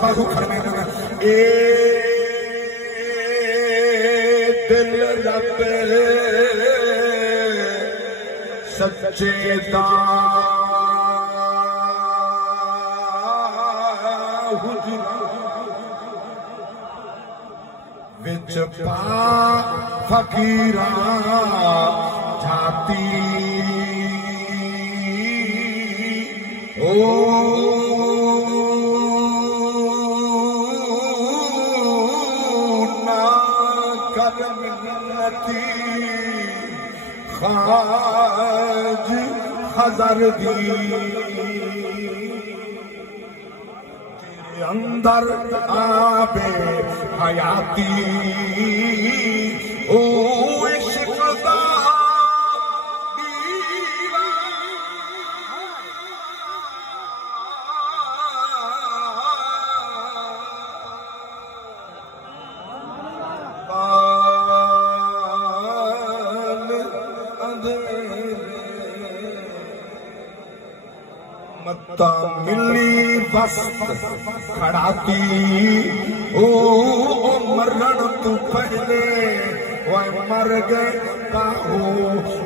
बाहु खड़े ए दिल रब सच्चे विच पा फकीरा जाती ओ ना कर मिन्नती खाज हज़र दी अंदर आबे हयाती ओ इश्क दा मत्ता मिली बस खड़ाती ओ मरण तू पहले वो मर गए काहो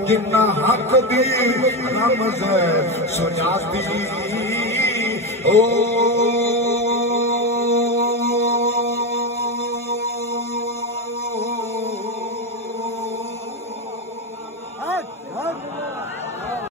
जिन्ना हक दी रमज सुनाती ओ